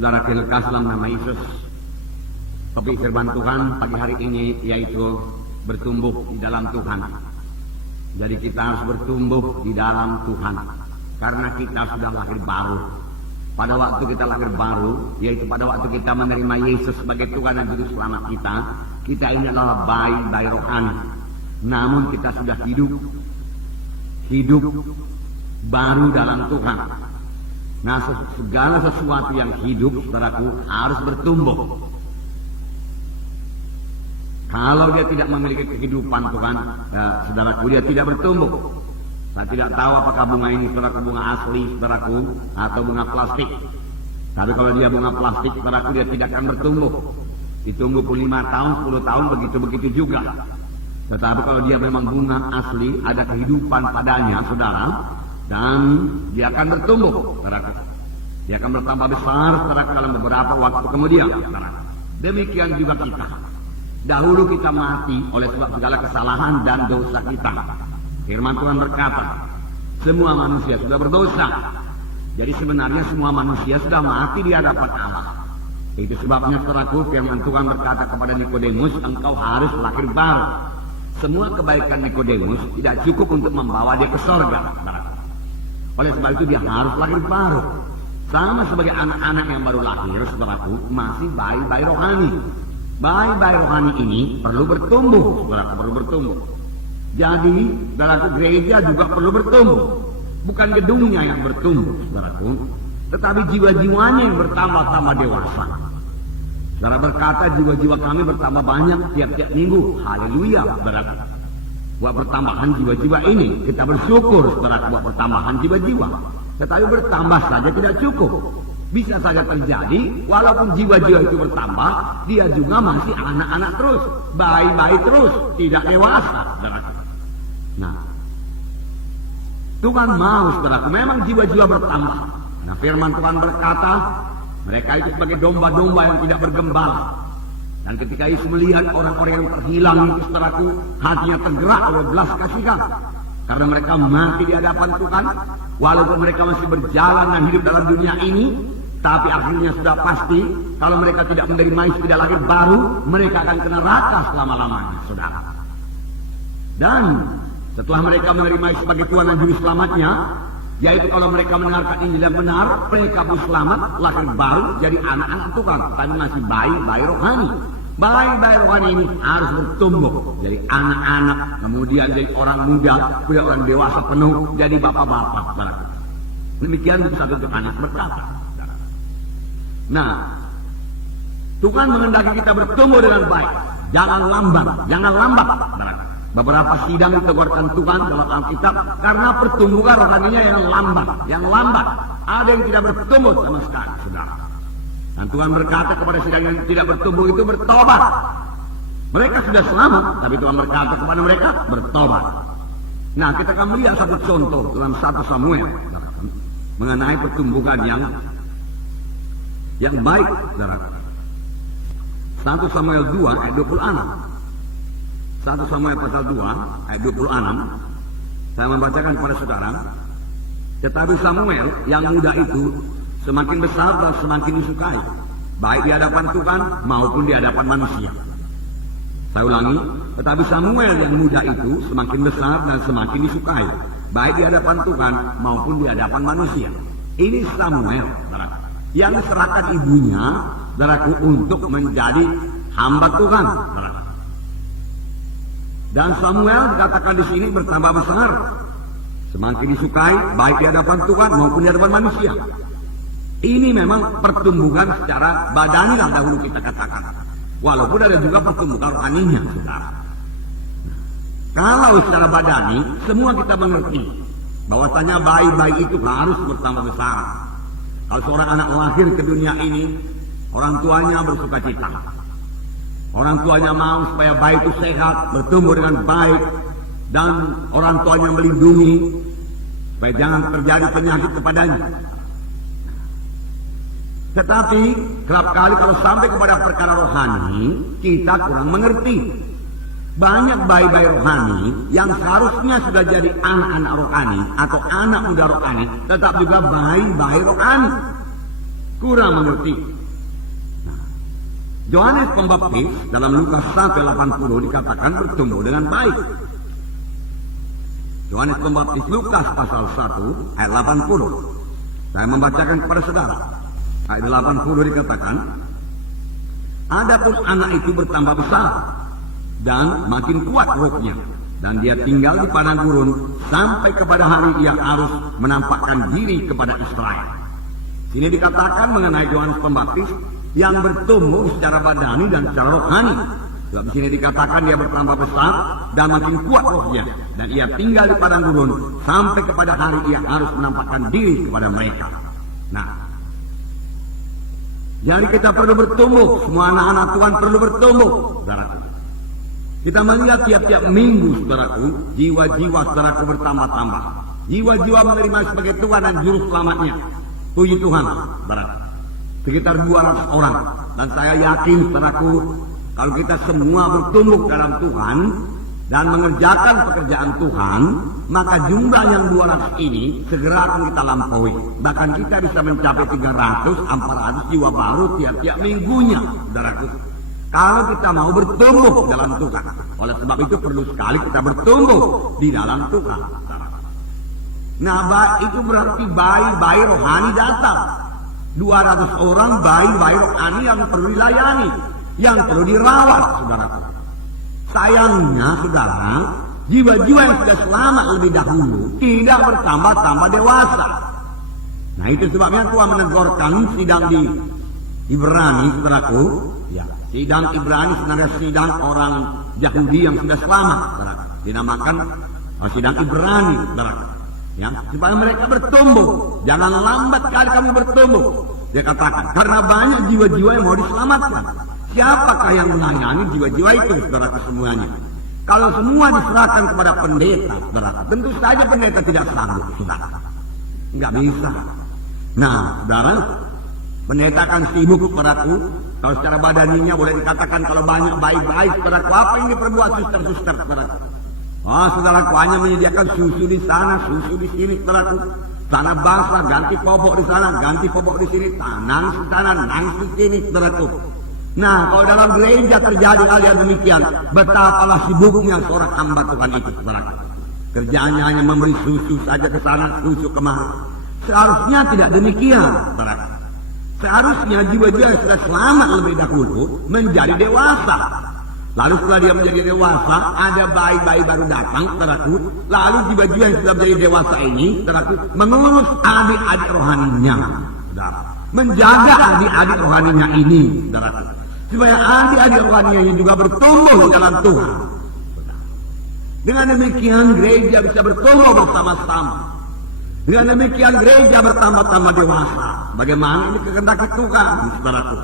Saudara kekasih nama Yesus, topik firman Tuhan pagi hari ini yaitu bertumbuh di dalam Tuhan. Jadi kita harus bertumbuh di dalam Tuhan, karena kita sudah lahir baru. Pada waktu kita lahir baru, yaitu pada waktu kita menerima Yesus sebagai Tuhan dan Juru Selamat kita ini adalah bayi rohani. Namun kita sudah hidup baru dalam Tuhan. Nah, segala sesuatu yang hidup, saudaraku, harus bertumbuh. Kalau dia tidak memiliki kehidupan Tuhan, ya, saudaraku, dia tidak bertumbuh. Saya tidak tahu apakah bunga ini, saudaraku, bunga asli, saudaraku, atau bunga plastik. Tapi kalau dia bunga plastik, saudaraku, dia tidak akan bertumbuh. Ditunggu 5 tahun, 10 tahun, begitu-begitu juga. Tetapi kalau dia memang bunga asli, ada kehidupan padanya, saudara, dan dia akan bertumbuh, saudaraku. Dia akan bertambah besar, saudaraku, dalam beberapa waktu kemudian, saudaraku. Demikian juga kita. Dahulu kita mati oleh sebab segala kesalahan dan dosa kita. Firman Tuhan berkata, semua manusia sudah berdosa. Jadi sebenarnya semua manusia sudah mati di hadapan Allah. Itu sebabnya, saudaraku, firman Tuhan berkata kepada Nikodemus, engkau harus lahir baru. Semua kebaikan Nikodemus tidak cukup untuk membawa dia ke surga, saudaraku. Oleh sebab itu dia harus lahir baru. Sama sebagai anak-anak yang baru lahir, saudaraku, masih bayi-bayi rohani. Bayi-bayi rohani ini perlu bertumbuh, saudaraku, perlu bertumbuh. Jadi dalam gereja juga perlu bertumbuh. Bukan gedungnya yang bertumbuh, saudaraku, tetapi jiwa-jiwanya yang bertambah-tambah dewasa. Saudara berkata, jiwa-jiwa kami bertambah banyak tiap-tiap minggu. Haleluya, saudaraku. Buat pertambahan jiwa-jiwa ini, kita bersyukur, saudaraku, buat pertambahan jiwa-jiwa. Tetapi bertambah saja tidak cukup. Bisa saja terjadi, walaupun jiwa-jiwa itu bertambah, dia juga masih anak-anak terus, bayi-bayi terus, tidak dewasa, saudaraku. Nah, Tuhan mau, saudaraku, memang jiwa-jiwa bertambah. Nah, firman Tuhan berkata, mereka itu sebagai domba-domba yang tidak bergembala. Dan ketika Yesus melihat orang-orang yang terhilang itu, saudaraku, hatinya tergerak oleh belas kasihan. Karena mereka mati di hadapan Tuhan, walaupun mereka masih berjalan dan hidup dalam dunia ini, tapi akhirnya sudah pasti, kalau mereka tidak menerima Yesus, tidak lahir baru, mereka akan kena neraka selama-lamanya, saudara. Dan setelah mereka menerima Yesus sebagai Tuhan dan Juru Selamatnya, yaitu kalau mereka mendengarkan Injil yang benar, mereka pun selamat, lahir baru, jadi anak-anak Tuhan, tapi masih bayi-bayi rohani. Bayi-bayi rohani ini harus bertumbuh, jadi anak-anak, kemudian jadi orang muda, kemudian orang dewasa penuh, jadi bapak-bapak. Demikian buku 1 Yohanes berkata. Nah, Tuhan menghendaki kita bertumbuh dengan baik, jangan lambat. Beberapa sidang diteguhkan Tuhan dalam Alkitab karena pertumbuhan rohaninya yang lambat. Ada yang tidak bertumbuh sama sekali, saudara. Dan Tuhan berkata kepada sidang yang tidak bertumbuh itu bertobat. Mereka sudah selamat, tapi Tuhan berkata kepada mereka bertobat. Nah, kita akan melihat satu contoh dalam 1 Samuel mengenai pertumbuhan yang baik, saudara. 1 Samuel 2 ayat 26. 1 Samuel pasal 2 ayat 26. Saya membacakan kepada saudara. Tetapi Samuel yang muda itu semakin besar dan semakin disukai, baik di hadapan Tuhan maupun di hadapan manusia. Saya ulangi, tetapi Samuel yang muda itu semakin besar dan semakin disukai, baik di hadapan Tuhan maupun di hadapan manusia. Ini Samuel, saudara, yang diserahkan ibunya, saudaraku, untuk menjadi hamba Tuhan, saudara. Dan Samuel dikatakan di sini bertambah besar, semakin disukai, baik di hadapan Tuhan maupun di hadapan manusia. Ini memang pertumbuhan secara badani lah dahulu kita katakan. Walaupun ada juga pertumbuhan rohaninya, saudara. Kalau secara badani, semua kita mengerti bahwasanya bayi-bayi itu harus bertambah besar. Kalau seorang anak lahir ke dunia ini, orang tuanya bersuka cita. Orang tuanya mau supaya bayi itu sehat, bertumbuh dengan baik, dan orang tuanya melindungi supaya jangan terjadi penyakit kepadanya. Tetapi kerap kali kalau sampai kepada perkara rohani, kita kurang mengerti. Banyak bayi-bayi rohani yang seharusnya sudah jadi anak-anak rohani atau anak muda rohani, tetap juga bayi-bayi rohani. Kurang mengerti. Yohanes Pembaptis dalam Lukas 1:80 dikatakan bertumbuh dengan baik. Yohanes Pembaptis Lukas pasal 1 ayat 80. Saya membacakan kepada saudara. Ayat 80 dikatakan, adapun anak itu bertambah besar dan makin kuat rohnya, dan dia tinggal di padang gurun sampai kepada hari ia harus menampakkan diri kepada Israel. Sini dikatakan mengenai Yohanes Pembaptis yang bertumbuh secara badani dan secara rohani. Sebab di sini dikatakan dia bertambah besar dan makin kuat rohnya, dan ia tinggal di padang gurun sampai kepada hari ia harus menampakkan diri kepada mereka. Nah, jadi kita perlu bertumbuh, semua anak-anak Tuhan perlu bertumbuh, saudaraku. Kita melihat tiap-tiap minggu, saudaraku, jiwa-jiwa saudaraku bertambah-tambah. Jiwa-jiwa menerima sebagai Tuhan dan Juru Selamatnya. Puji Tuhan, saudaraku. Sekitar 200 orang. Dan saya yakin, saudaraku, kalau kita semua bertumbuh dalam Tuhan dan mengerjakan pekerjaan Tuhan, maka jumlah yang 200 ini segera akan kita lampaui. Bahkan kita bisa mencapai 300-400 jiwa baru tiap-tiap minggunya, saudaraku. Kalau kita mau bertumbuh dalam Tuhan. Oleh sebab itu perlu sekali kita bertumbuh di dalam Tuhan. Nah, itu berarti bayi-bayi rohani datang. 200 orang bayi-bayi rohani yang perlu dilayani, yang perlu dirawat, saudaraku. Sayangnya, saudara, jiwa-jiwa yang sudah selamat lebih dahulu tidak bertambah-tambah dewasa. Nah, itu sebabnya Tuhan menegurkan sidang di Ibrani, saudaraku. Ya, sidang Ibrani sebenarnya sidang orang Yahudi yang sudah selamat, saudaraku. Dinamakan sidang Ibrani, saudaraku. Ya, supaya mereka bertumbuh. Jangan lambat kali kamu bertumbuh. Dia katakan, karena banyak jiwa-jiwa yang mau diselamatkan. Siapakah yang melayani jiwa-jiwa itu, saudara semuanya? Kalau semua diserahkan kepada pendeta, saudara, tentu saja pendeta tidak sanggup, saudara. Enggak bisa. Nah, saudara, pendeta akan sibuk, saudaraku. Kalau secara badaninya boleh dikatakan kalau banyak baik-baik, saudaraku, apa yang diperbuat suster-suster, saudaraku? Oh, saudaraku, hanya menyediakan susu di sana, susu di sini, saudaraku. Tanah basah, ganti popok di sana, ganti popok di sini, nangis di sana, nangis di sini, saudaraku. Nah, kalau dalam gereja terjadi hal yang demikian, betapalah sibuknya seorang hamba Tuhan itu, saudaraku. Kerjaannya hanya memberi susu saja ke sana, susu kemari. Seharusnya tidak demikian, saudaraku. Seharusnya jiwa-jiwa yang sudah selamat lebih dahulu menjadi dewasa. Lalu setelah dia menjadi dewasa, ada bayi-bayi baru datang, saudaraku. Lalu jiwa-jiwa yang sudah menjadi dewasa ini, saudaraku, mengurus adik-adik rohaninya, saudara. Menjaga adik-adik rohaninya ini, saudaraku. Supaya adik-adik rohaninya ini juga bertumbuh dalam Tuhan. Dengan demikian gereja bisa bertumbuh bersama-sama. Dengan demikian gereja bertambah-tambah dewasa. Bagaimana ini kehendak Tuhan, saudaraku.